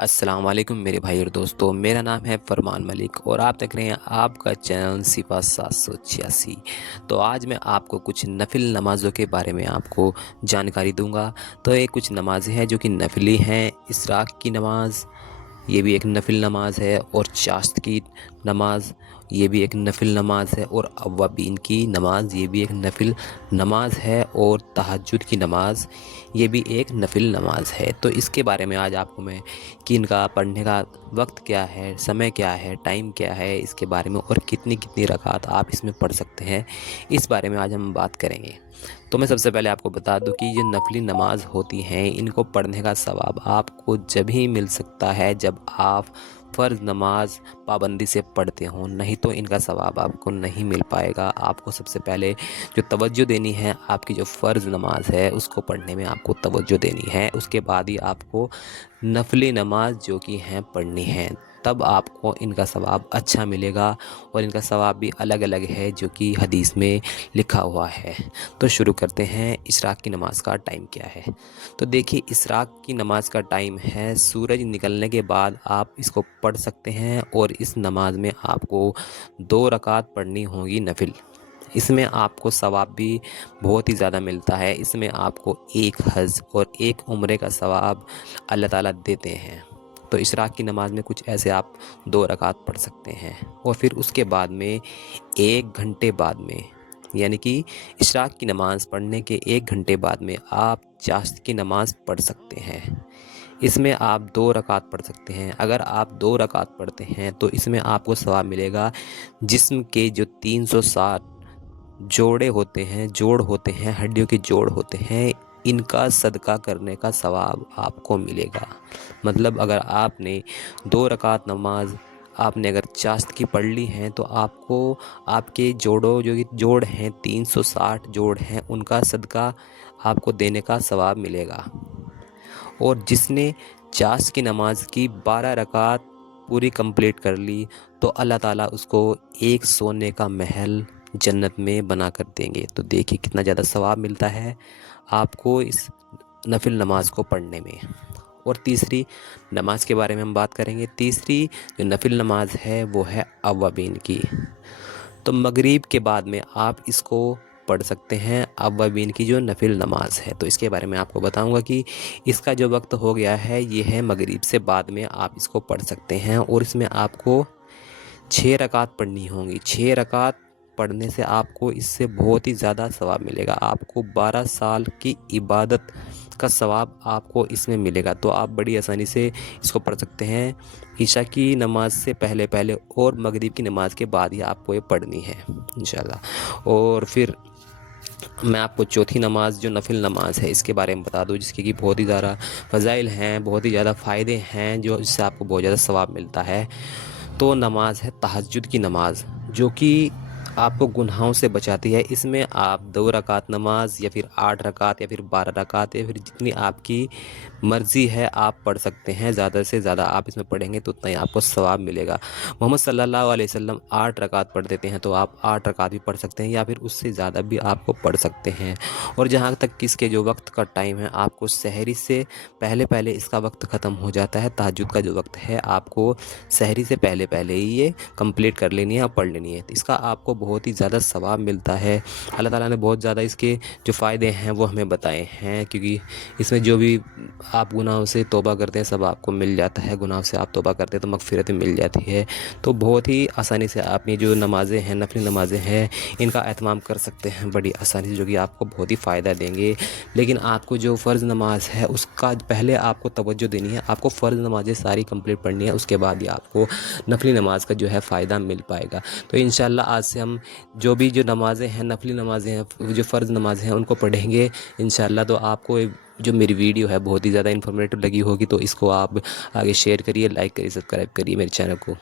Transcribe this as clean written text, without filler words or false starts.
السلام علیکم میرے بھائی اور دوستوں، میرا نام ہے فرمان ملک اور آپ دیکھ رہے ہیں آپ کا چینل صفا 786۔ تو آج میں آپ کو کچھ نفل نمازوں کے بارے میں آپ کو جانکاری دوں گا۔ تو یہ کچھ نمازیں ہیں جو کہ نفلی ہیں۔ اشراق کی نماز یہ بھی ایک نفل نماز ہے، اور چاشت کی نماز یہ بھی ایک نفل نماز ہے، اور اوابین کی نماز یہ بھی ایک نفل نماز ہے، اور تہجد کی نماز یہ بھی ایک نفل نماز ہے۔ تو اس کے بارے میں آج آپ کو میں کہ ان کا پڑھنے کا وقت کیا ہے، سمے کیا ہے، ٹائم کیا ہے، اس کے بارے میں، اور کتنی رکعت آپ اس میں پڑھ سکتے ہیں، اس بارے میں آج ہم بات کریں گے۔ تو میں سب سے پہلے آپ کو بتا دوں کہ یہ نفلی نماز ہوتی ہیں، ان کو پڑھنے کا ثواب آپ کو جب ہی مل سکتا ہے جب آپ فرض نماز پابندی سے پڑھتے ہوں، نہیں تو ان کا ثواب آپ کو نہیں مل پائے گا۔ آپ کو سب سے پہلے جو توجہ دینی ہے، آپ کی جو فرض نماز ہے اس کو پڑھنے میں آپ کو توجہ دینی ہے، اس کے بعد ہی آپ کو نفلی نماز جو کہ ہیں پڑھنی ہے، تب آپ کو ان کا ثواب اچھا ملے گا، اور ان کا ثواب بھی الگ الگ ہے جو کہ حدیث میں لکھا ہوا ہے۔ تو شروع کرتے ہیں، اشراق کی نماز کا ٹائم کیا ہے۔ تو دیکھیے، اشراق کی نماز کا ٹائم ہے سورج نکلنے کے بعد آپ اس کو پڑھ سکتے ہیں، اور اس نماز میں آپ کو 2 رکعت پڑھنی ہوں گی نفل۔ اس میں آپ کو ثواب بھی بہت ہی زیادہ ملتا ہے، اس میں آپ کو 1 حج اور 1 عمرے کا ثواب اللہ تعالیٰ دیتے ہیں۔ تو اشراق کی نماز میں کچھ ایسے آپ 2 رکعت پڑھ سکتے ہیں، اور پھر اس کے بعد میں 1 گھنٹے بعد میں، یعنی کہ اشراق کی نماز پڑھنے کے 1 گھنٹے بعد میں آپ چاشت کی نماز پڑھ سکتے ہیں۔ اس میں آپ 2 رکعت پڑھ سکتے ہیں۔ اگر آپ 2 رکعت پڑھتے ہیں تو اس میں آپ کو ثواب ملے گا، جسم کے جو 360 جوڑے ہوتے ہیں، جوڑ ہوتے ہیں، ہڈیوں کے جوڑ ہوتے ہیں، ان کا صدقہ کرنے کا ثواب آپ کو ملے گا۔ مطلب اگر آپ نے 2 رکعت نماز آپ نے اگر چاشت کی پڑھ لی ہیں، تو آپ کو آپ کے جوڑوں جو جوڑ ہیں 360 جوڑ ہیں، ان کا صدقہ آپ کو دینے کا ثواب ملے گا۔ اور جس نے چاشت کی نماز کی 12 رکعت پوری کمپلیٹ کر لی، تو اللہ تعالیٰ اس کو ایک سونے کا محل جنت میں بنا کر دیں گے۔ تو دیکھیے کتنا زیادہ ثواب ملتا ہے آپ کو اس نفل نماز کو پڑھنے میں۔ اور تیسری نماز کے بارے میں ہم بات کریں گے۔ تیسری جو نفل نماز ہے وہ ہے اوابین کی۔ تو مغرب کے بعد میں آپ اس کو پڑھ سکتے ہیں، اوابین کی جو نفل نماز ہے۔ تو اس کے بارے میں آپ کو بتاؤں گا کہ اس کا جو وقت ہو گیا ہے یہ ہے مغرب سے بعد میں آپ اس کو پڑھ سکتے ہیں، اور اس میں آپ کو 6 رکعت پڑھنی ہوں گی۔ 6 رکعت پڑھنے سے آپ کو اس سے بہت ہی زیادہ ثواب ملے گا، آپ کو 12 سال کی عبادت کا ثواب آپ کو اس میں ملے گا۔ تو آپ بڑی آسانی سے اس کو پڑھ سکتے ہیں، عشاء کی نماز سے پہلے اور مغرب کی نماز کے بعد ہی آپ کو یہ پڑھنی ہے انشاءاللہ۔ اور پھر میں آپ کو چوتھی نماز جو نفل نماز ہے اس کے بارے میں بتا دوں، جس کی بہت ہی زیادہ فضائل ہیں، بہت ہی زیادہ فائدے ہیں، جو اس سے آپ کو بہت زیادہ ثواب ملتا ہے۔ تو نماز ہے تہجد کی نماز، جو کہ آپ کو گناہوں سے بچاتی ہے۔ اس میں آپ 2 رکعت نماز، یا پھر 8 رکعت، یا پھر 12 رکعت، یا پھر جتنی آپ کی مرضی ہے آپ پڑھ سکتے ہیں۔ زیادہ سے زیادہ آپ اس میں پڑھیں گے تو اتنا ہی آپ کو ثواب ملے گا۔ محمد صلی اللہ علیہ وسلم 8 رکعت پڑھ دیتے ہیں، تو آپ 8 رکعت بھی پڑھ سکتے ہیں، یا پھر اس سے زیادہ بھی آپ کو پڑھ سکتے ہیں۔ اور جہاں تک اس کے جو وقت کا ٹائم ہے، آپ کو سحری سے پہلے اس کا وقت ختم ہو جاتا ہے۔ تہجد کا جو وقت ہے آپ کو سحری سے پہلے ہی یہ کمپلیٹ کر لینی ہے اور پڑھ لینی ہے۔ اس کا آپ کو بہت ہی زیادہ ثواب ملتا ہے۔ اللہ تعالیٰ نے بہت زیادہ اس کے جو فائدے ہیں وہ ہمیں بتائے ہیں، کیونکہ اس میں جو بھی آپ گناہوں سے توبہ کرتے ہیں سب آپ کو مل جاتا ہے۔ گناہوں سے آپ توبہ کرتے ہیں تو مغفرت مل جاتی ہے۔ تو بہت ہی آسانی سے آپ نے جو نمازیں ہیں، نفلی نمازیں ہیں، ان کا اہتمام کر سکتے ہیں بڑی آسانی سے، جو کہ آپ کو بہت ہی فائدہ دیں گے۔ لیکن آپ کو جو فرض نماز ہے اس کا پہلے آپ کو توجہ دینی ہے، آپ کو فرض نمازیں ساری کمپلیٹ پڑھنی ہے، اس کے بعد ہی آپ کو نفلی نماز کا جو ہے فائدہ مل پائے گا۔ تو انشاءاللہ آج سے ہم جو بھی جو نمازیں ہیں، نفلی نمازیں ہیں، جو فرض نمازیں ہیں، ان کو پڑھیں گے انشاءاللہ۔ تو آپ کو جو میری ویڈیو ہے بہت ہی زیادہ انفارمیٹو لگی ہوگی، تو اس کو آپ آگے شیئر کریے، لائک کریے، سبسکرائب کریے میرے چینل کو۔